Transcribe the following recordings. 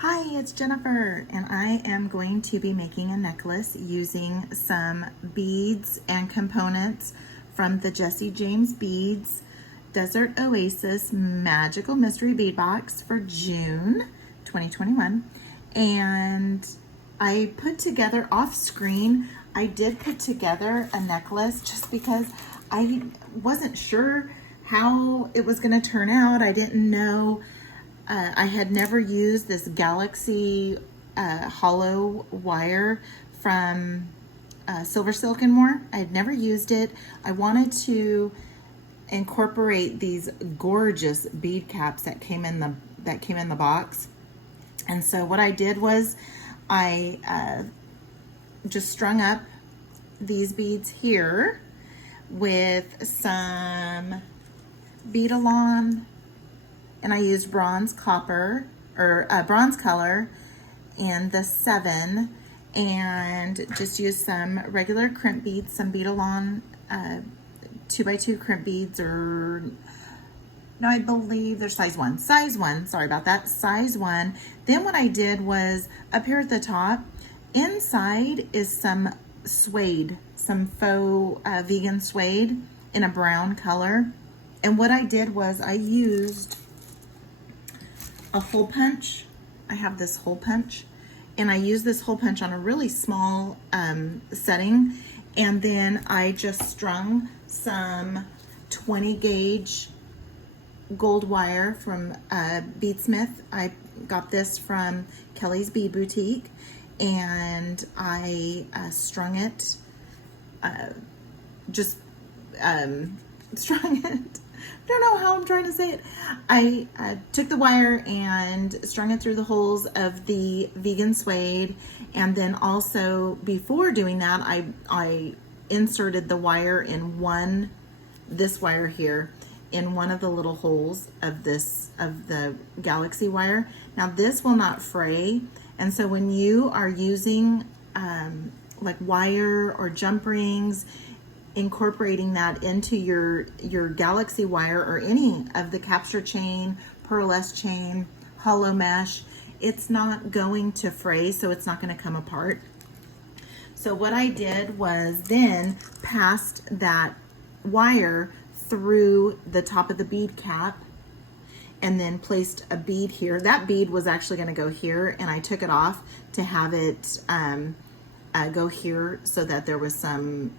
Hi, it's Jennifer, and I am going to be making a necklace using some beads and components from the Jesse James Beads Desert Oasis Magical Mystery Bead Box for June 2021. And I put together off screen, I did put together a necklace just because I wasn't sure how it was going to turn out. I didn't know. I had never used this Galaxy hollow wire from SilverSilk and more. I had never used it. I wanted to incorporate these gorgeous bead caps that came in the box. And so what I did was I just strung up these beads here with some bead-along, and I used bronze copper or bronze color and the 7, and just used some regular crimp beads, some bead-along 2x2 crimp beads, or no, I believe they're size 1. Size 1, sorry about that, size 1. Then what I did was up here at the top, inside is some suede, some faux vegan suede in a brown color. And what I did was I used a hole punch. I have this hole punch, and I use this hole punch on a really small setting, and then I just strung some 20 gauge gold wire from Beadsmith. I got this from Kellie's Bead Boutique, and I strung it, strung it. I don't know how I'm trying to say it. I took the wire and strung it through the holes of the vegan suede, and then also before doing that, I inserted the wire in this wire here, in one of the little holes of the Galaxy wire. Now this will not fray, and so when you are using like wire or jump rings, incorporating that into your Galaxy wire or any of the capture chain, pearlescent chain, hollow mesh, it's not going to fray, so it's not going to come apart. So what I did was then passed that wire through the top of the bead cap and then placed a bead here. That bead was actually going to go here, and I took it off to have it go here so that there was some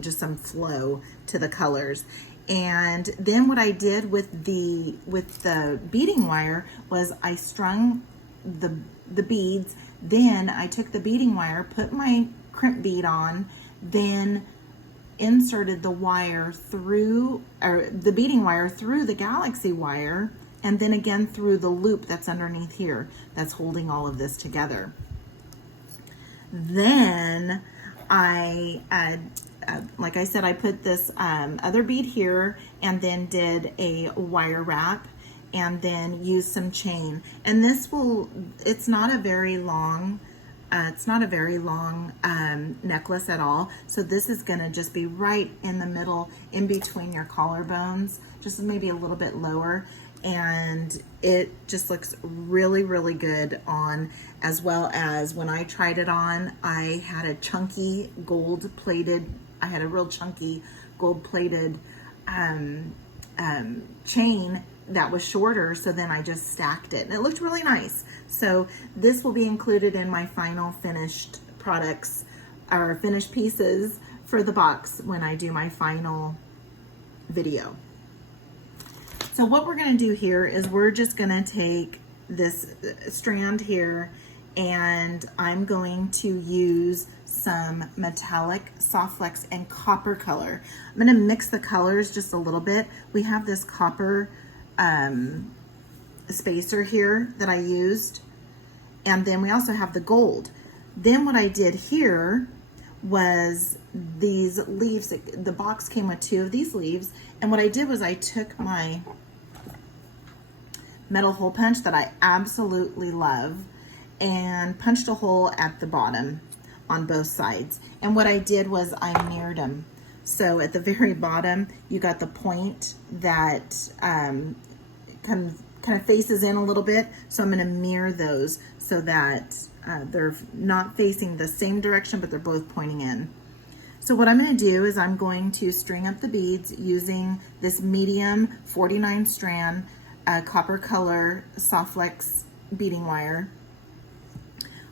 just some flow to the colors. And then what I did with the beading wire was I strung the beads, then I took the beading wire, put my crimp bead on, then inserted the wire through, or the beading wire through the Galaxy wire, and then again through the loop that's underneath here that's holding all of this together. Then I like I said, I put this other bead here, and then did a wire wrap, and then used some chain. And this it's not a very long necklace at all. So this is gonna just be right in the middle, in between your collarbones, just maybe a little bit lower. And it just looks really, really good on, as well as when I tried it on, I had a chunky real chunky gold-plated chain that was shorter, so then I just stacked it, and it looked really nice. So this will be included in my final finished products, or finished pieces for the box when I do my final video. So what we're going to do here is we're just going to take this strand here, and I'm going to use some metallic soft flex and copper color. I'm going to mix the colors just a little bit. We have this copper spacer here that I used, and then we also have the gold. Then what I did here was these leaves. The box came with 2 of these leaves, and what I did was I took my metal hole punch that I absolutely love and punched a hole at the bottom on both sides. And what I did was I mirrored them. So at the very bottom, you got the point that kind of faces in a little bit. So I'm going to mirror those so that they're not facing the same direction, but they're both pointing in. So what I'm going to do is I'm going to string up the beads using this medium 49 strand copper color soft flex beading wire.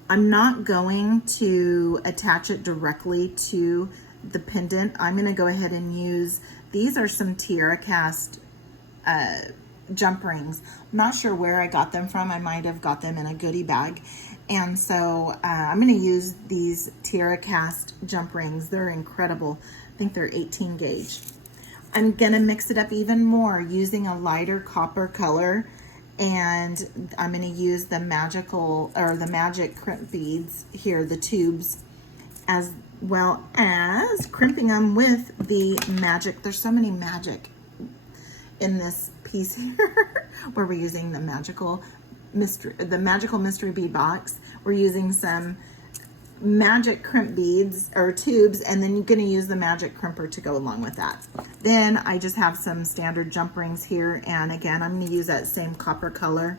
I'm not going to attach it directly to the pendant. I'm going to go ahead and use, these are some tiara cast jump rings. I'm not sure where I got them from. I might have got them in a goodie bag. And so I'm going to use these tiara cast jump rings. They're incredible. I think they're 18 gauge. I'm going to mix it up even more using a lighter copper color. And I'm going to use the magical, or the magic crimp beads here, the tubes, as well as crimping them with the magic. There's so many magic in this piece here where we're using the magical mystery bead box. We're using some magic crimp beads or tubes, and then you're going to use the magic crimper to go along with that. Then I just have some standard jump rings here, and again I'm going to use that same copper color.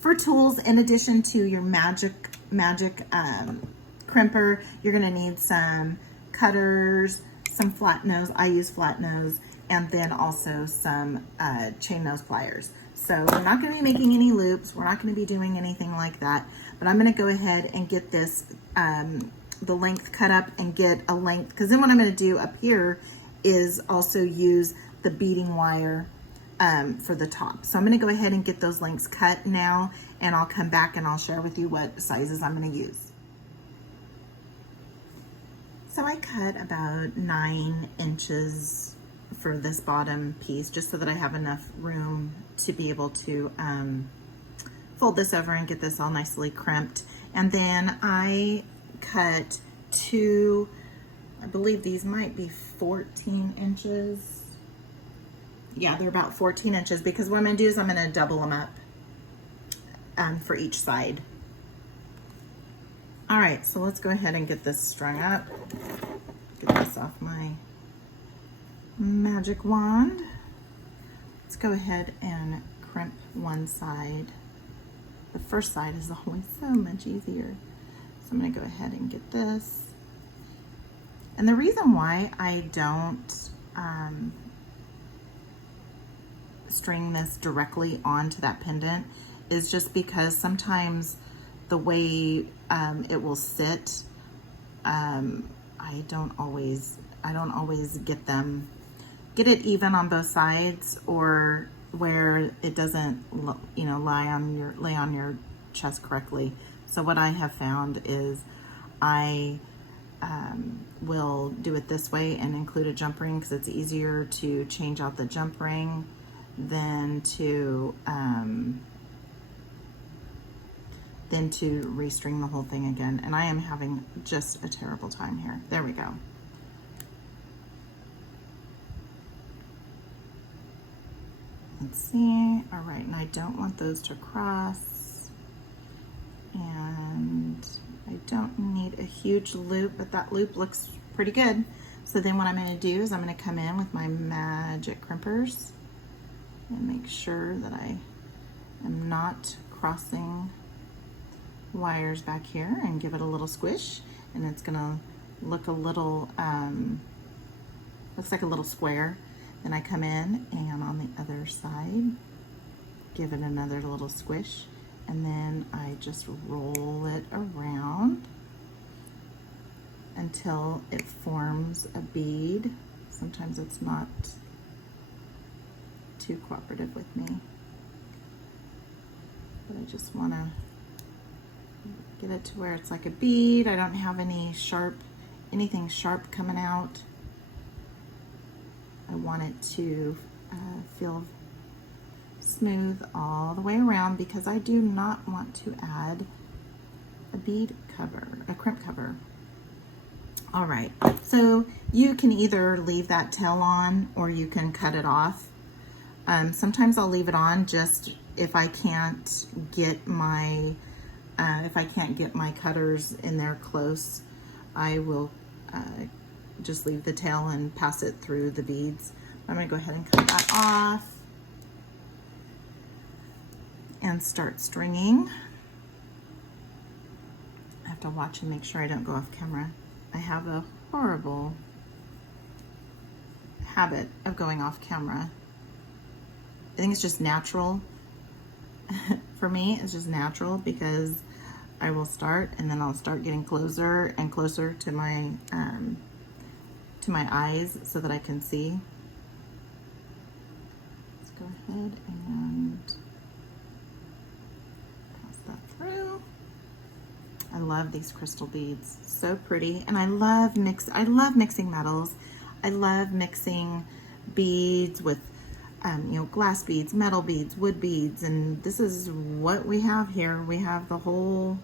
For tools, in addition to your magic crimper, you're going to need some cutters, some flat nose. I use flat nose, and then also some chain nose pliers. So we're not going to be making any loops. We're not going to be doing anything like that. But I'm going to go ahead and get this, the length cut up and get a length. Because then what I'm going to do up here is also use the beading wire for the top. So I'm going to go ahead and get those lengths cut now. And I'll come back and I'll share with you what sizes I'm going to use. So I cut about 9 inches for this bottom piece, just so that I have enough room to be able to fold this over and get this all nicely crimped. And then I cut 2, I believe these might be 14 inches. Yeah, they're about 14 inches, because what I'm going to do is I'm going to double them up for each side. All right, so let's go ahead and get this strung up. Get this off my magic wand. Let's go ahead and crimp one side. The first side is always so much easier. So I'm going to go ahead and get this. And the reason why I don't string this directly onto that pendant is just because sometimes the way it will sit, I don't always get it even on both sides, or where it doesn't, you know, lay on your chest correctly. So what I have found is I will do it this way and include a jump ring, because it's easier to change out the jump ring than to restring the whole thing again. And I am having just a terrible time here. There we go. Let's see. All right, and I don't want those to cross. And I don't need a huge loop, but that loop looks pretty good. So then what I'm going to do is I'm going to come in with my magic crimpers and make sure that I am not crossing wires back here, and give it a little squish, and it's going to look a little, looks like a little square. Then I come in and on the other side, give it another little squish, and then I just roll it around until it forms a bead. Sometimes it's not too cooperative with me, but I just want to get it to where it's like a bead. I don't have anything sharp coming out. I want it to feel smooth all the way around, because I do not want to add a bead cover, a crimp cover. All right, so you can either leave that tail on or you can cut it off. Sometimes I'll leave it on just if I can't get my cutters in there close. I will just leave the tail and pass it through the beads. I'm going to go ahead and cut that off. and start stringing. I have to watch and make sure I don't go off camera. I have a horrible habit of going off camera. I think it's just natural. For me, it's just natural because I will start and then I'll start getting closer and closer to my eyes so that I can see. Let's go ahead and pass that through. I love these crystal beads, so pretty, and I love mixing metals. I love mixing beads with you know, glass beads, metal beads, wood beads, and this is what we have here. We have the whole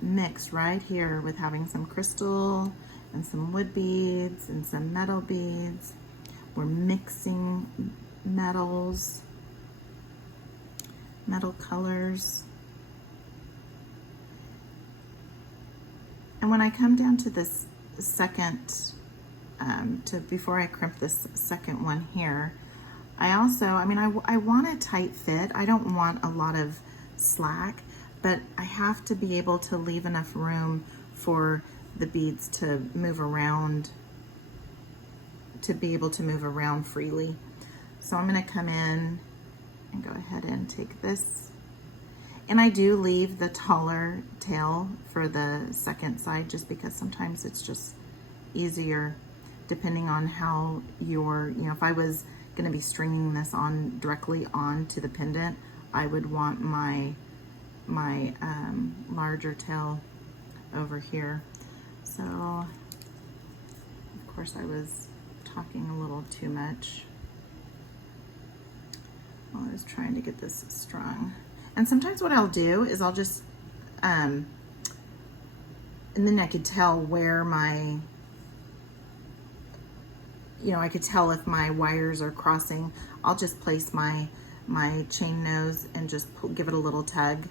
mix right here with having some crystal and some wood beads and some metal beads. We're mixing metals, metal colors. And when I come down to this second, before I crimp this second one here, I want a tight fit. I don't want a lot of slack, but I have to be able to leave enough room for the beads to move around, to be able to move around freely. So I'm going to come in and go ahead and take this. And I do leave the taller tail for the second side just because sometimes it's just easier depending on how your, you know, if I was going to be stringing this on directly onto the pendant, I would want my larger tail over here. So of course I was talking a little too much while I was trying to get this strung. And sometimes what I'll do is I'll just and then I could tell where my, you know, I could tell if my wires are crossing. I'll just place my chain nose and just give it a little tug.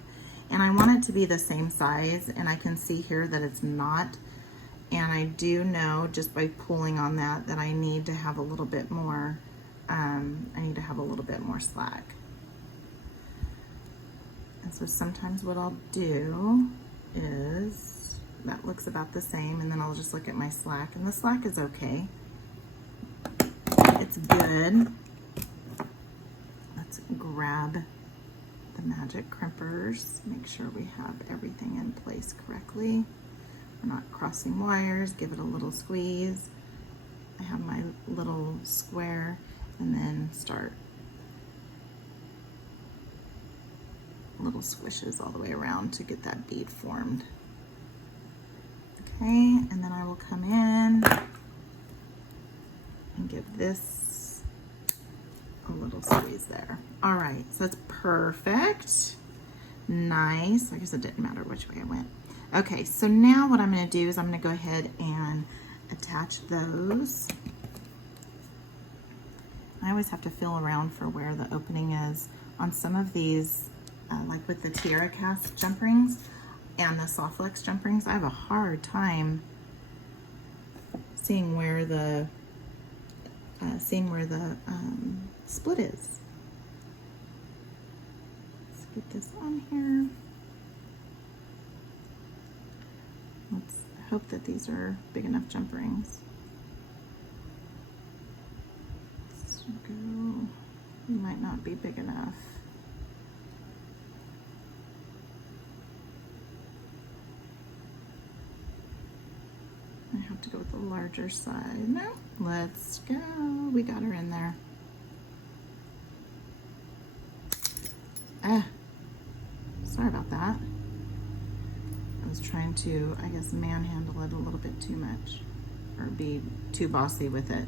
And I want it to be the same size, and I can see here that it's not. And I do know just by pulling on that I need to have a little bit more, slack. And so sometimes what I'll do is, that looks about the same, and then I'll just look at my slack, and the slack is okay. It's good. Let's grab the magic crimpers, make sure we have everything in place correctly. We're not crossing wires, give it a little squeeze. I have my little square, and then start little swishes all the way around to get that bead formed. Okay, and then I will come in and give this a little squeeze there. All right, so that's perfect. Nice. I guess it didn't matter which way I went. Okay, so now what I'm going to do is I'm going to go ahead and attach those. I always have to feel around for where the opening is on some of these, like with the tiara cast jump rings and the soft flex jump rings. I have a hard time seeing where the split is. Let's get this on here. Let's hope that these are big enough jump rings. Let's go. They might not be big enough. I have to go with the larger side. No, let's go. We got her in there. Sorry about that. I was trying to, I guess, manhandle it a little bit too much, or be too bossy with it.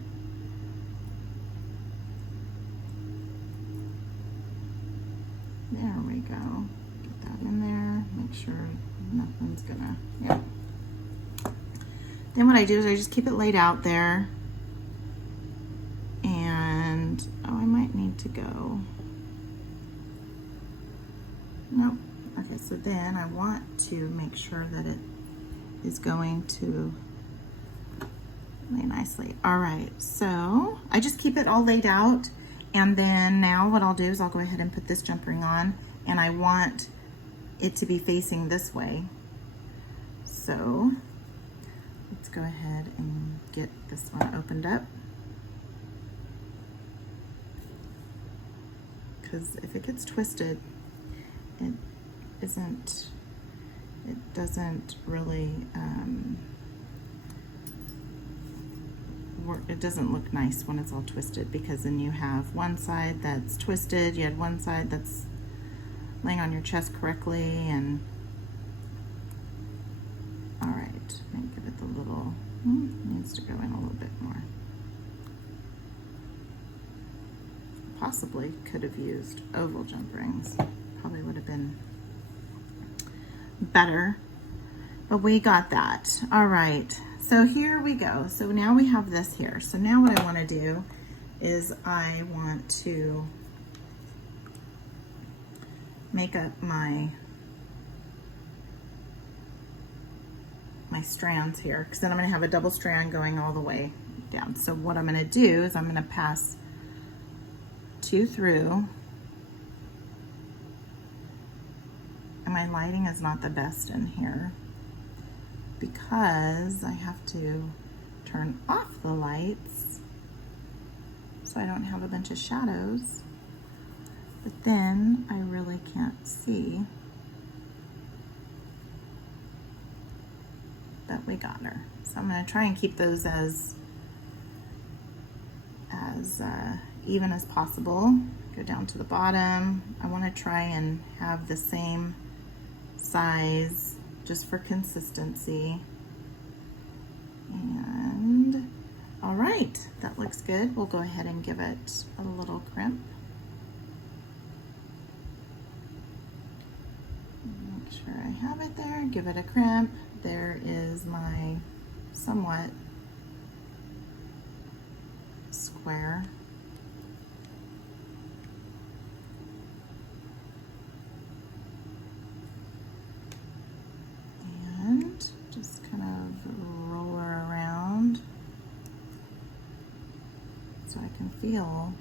There we go. Get that in there. Make sure nothing's gonna, yeah. Then what I do is I just keep it laid out there. And, oh, I might need to go. Nope. Okay, so then I want to make sure that it is going to lay nicely. All right, so I just keep it all laid out, And then now what I'll do is I'll go ahead and put this jump ring on, and I want it to be facing this way. So let's go ahead and get this one opened up. Because if it gets twisted, it doesn't really work. It doesn't look nice when it's all twisted, because then you have one side that's twisted, you had one side that's laying on your chest correctly, and all right, maybe give it the little, needs to go in a little bit more. Possibly could have used oval jump rings, probably would have been better, but we got that. All right, so here we go. So now we have this here. So now what I want to do is I want to make up my strands here, because then I'm going to have a double strand going all the way down. So what I'm going to do is I'm going to pass 2 through. And my lighting is not the best in here because I have to turn off the lights so I don't have a bunch of shadows, but then I really can't see that we got her. So I'm going to try and keep those as even as possible. Go down to the bottom. I want to try and have the same size just for consistency. And all right, that looks good. We'll go ahead and give it a little crimp. Make sure I have it there, give it a crimp. There is my somewhat square. And just kind of roll her around so I can feel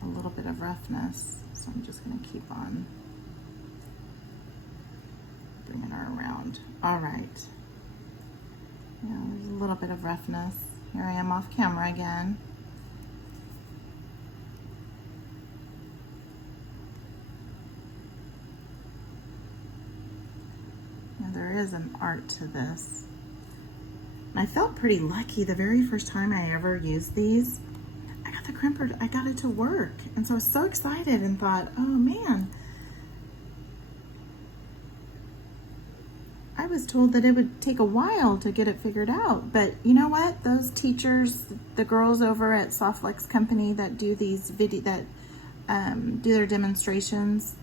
a little bit of roughness. So I'm just going to keep on bringing her around. All right. Yeah, there's a little bit of roughness. Here I am off camera again. There is an art to this. And I felt pretty lucky the very first time I ever used these. I got the crimper, I got it to work. And so I was so excited and thought, oh man. I was told that it would take a while to get it figured out. But you know what? Those teachers, the girls over at Softflex Company that do these do their demonstrations,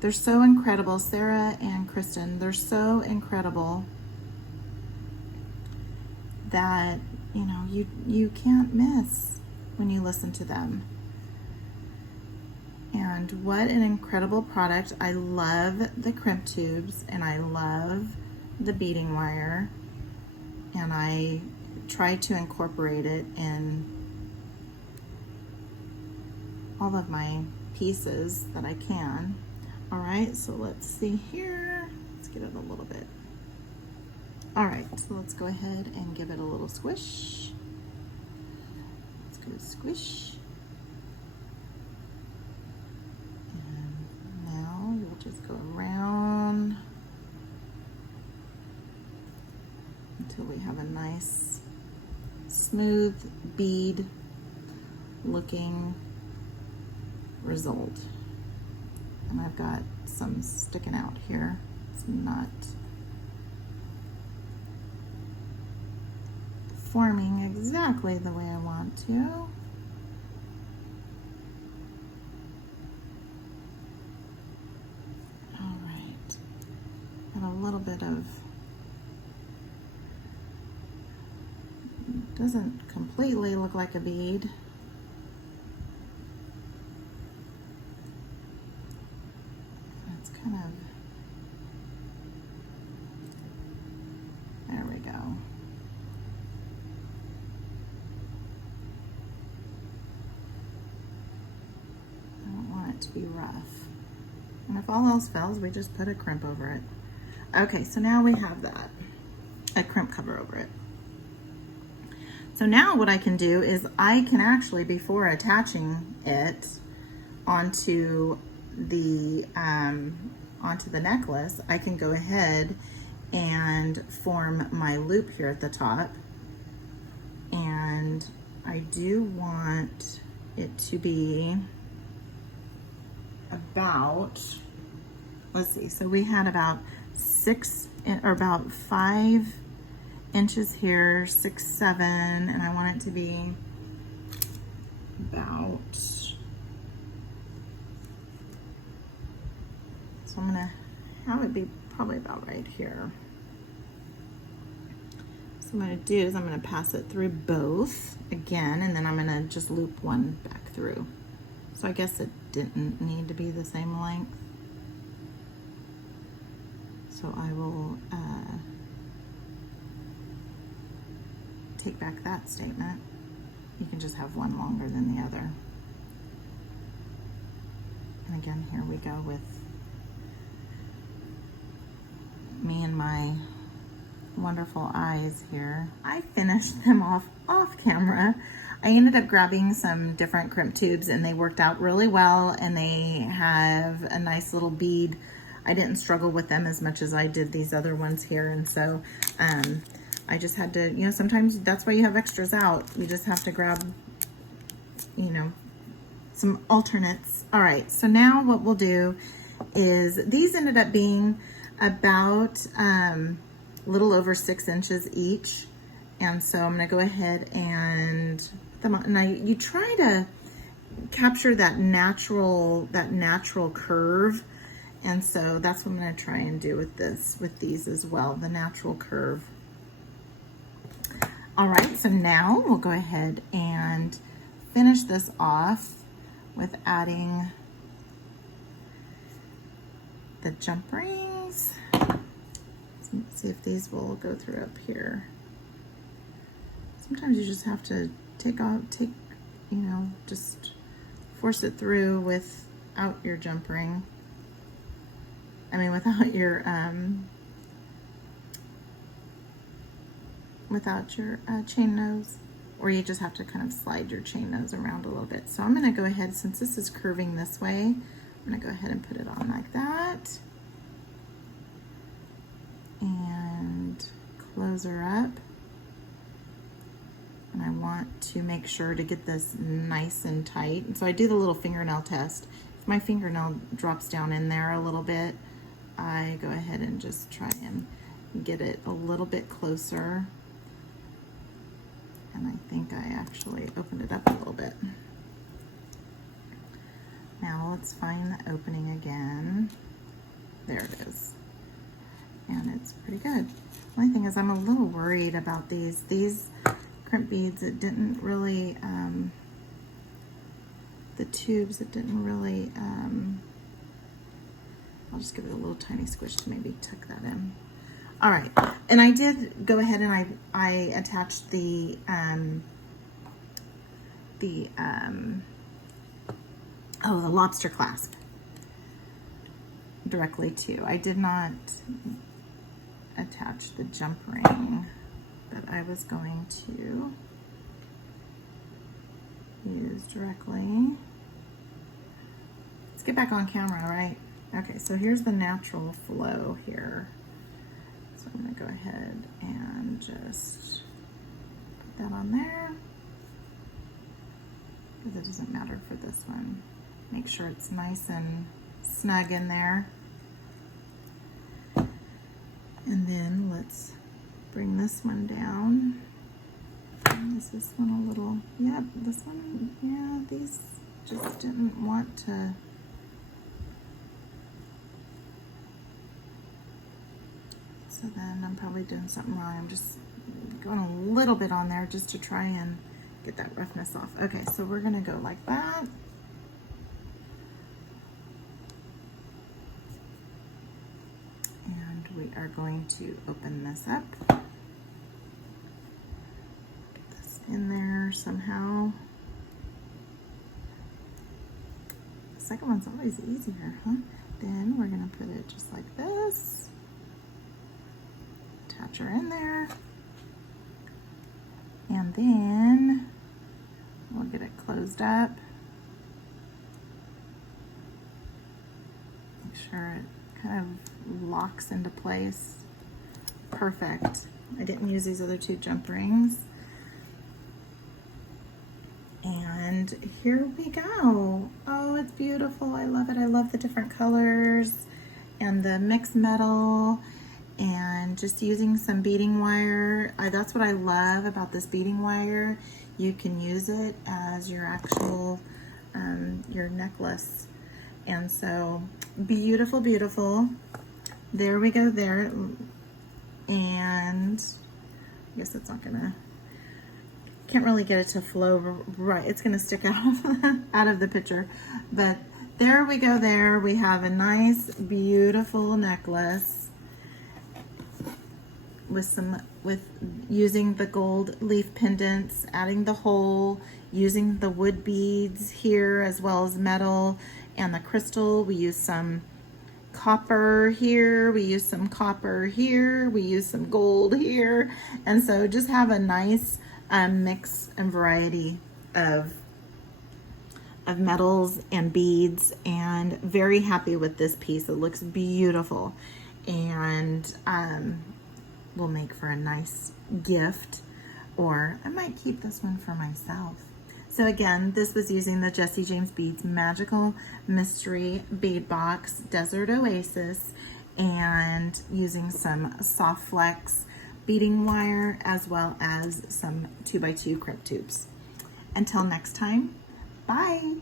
they're so incredible. Sarah and Kristen, they're so incredible that, you know, you can't miss when you listen to them. And what an incredible product. I love the crimp tubes and I love the beading wire, and I try to incorporate it in all of my pieces that I can. All right, so let's see here. Let's get it a little bit. All right, so let's go ahead and give it a little squish. Let's go squish. And now we'll just go around until we have a nice, smooth bead looking result. And I've got some sticking out here. It's not forming exactly the way I want to. All right. And a little bit of, doesn't completely look like a bead. Kind of, there we go. to be rough. And if all else fails, we just put a crimp over it. Okay, so now we have that, a crimp cover over it. So now what I can do is I can actually, before attaching it onto the necklace, I can go ahead and form my loop here at the top. And I do want it to be about, let's see, so we had about 5 inches here, 6, 7, and I want it to be about, so I'm gonna have it be probably about right here. So what I'm gonna do is I'm gonna pass it through both again, and then I'm gonna just loop one back through. So I guess it didn't need to be the same length. So I will take back that statement. You can just have one longer than the other. And again, here we go with me and my wonderful eyes here. I finished them off camera. I ended up grabbing some different crimp tubes and they worked out really well, and they have a nice little bead. I didn't struggle with them as much as I did these other ones here, and so I just had to, you know, sometimes that's why you have extras out. You just have to grab, you know, some alternates. All right, so now what we'll do is these ended up being about a little over 6 inches each. And so I'm gonna go ahead and put them on. And you try to capture that natural curve. And so that's what I'm gonna try and do with these as well, the natural curve. All right, so now we'll go ahead and finish this off with adding the jump rings. Let's see if these will go through up here. Sometimes you just have to you know, just force it through without your jump ring. I mean, without your chain nose, or you just have to kind of slide your chain nose around a little bit. So I'm gonna go ahead, since this is curving this way, I'm gonna go ahead and put it on like that. And close her up. And I want to make sure to get this nice and tight. And so I do the little fingernail test. If my fingernail drops down in there a little bit, I go ahead and just try and get it a little bit closer. And I think I actually opened it up a little bit. Now let's find the opening again. There it is. And it's pretty good. The only thing is I'm a little worried about these crimp beads. It didn't really, the tubes, it didn't really, I'll just give it a little tiny squish to maybe tuck that in. All right, and I did go ahead and I attached the lobster clasp directly to. I did not attach the jump ring that I was going to use directly. Let's get back on camera, all right? Okay, so here's the natural flow here. So I'm gonna go ahead and just put that on there, because it doesn't matter for this one. Make sure it's nice and snug in there. And then let's bring this one down. And is this one a little, yeah, this one, yeah, these just didn't want to. So then I'm probably doing something wrong. I'm just going a little bit on there just to try and get that roughness off. Okay, so we're gonna go like that. And we are going to open this up. Get this in there somehow. second one's always easier, huh? Then we're gonna put it just like this. Attach her in there. And then we'll get it closed up. Make sure it kind of locks into place. Perfect. I didn't use these other two jump rings. And here we go. Oh, it's beautiful. I love it. I love the different colors and the mixed metal and just using some beading wire. That's what I love about this beading wire. You can use it as your actual, your necklace. And so beautiful, beautiful. There we go there. And I guess it's not gonna, can't really get it to flow right. It's gonna stick out, out of the picture. But there we go there. We have a nice, beautiful necklace with using the gold leaf pendants, adding the hole, using the wood beads here as well as metal and the crystal. We use some copper here, we use some copper here, we use some gold here, and so just have a nice mix and variety of metals and beads, and very happy with this piece. It looks beautiful, and will make for a nice gift, or I might keep this one for myself. So again, this was using the Jessie James Beads Magical Mystery Bead Box Desert Oasis, and using some soft flex beading wire as well as some 2x2 crib tubes. Until next time, bye.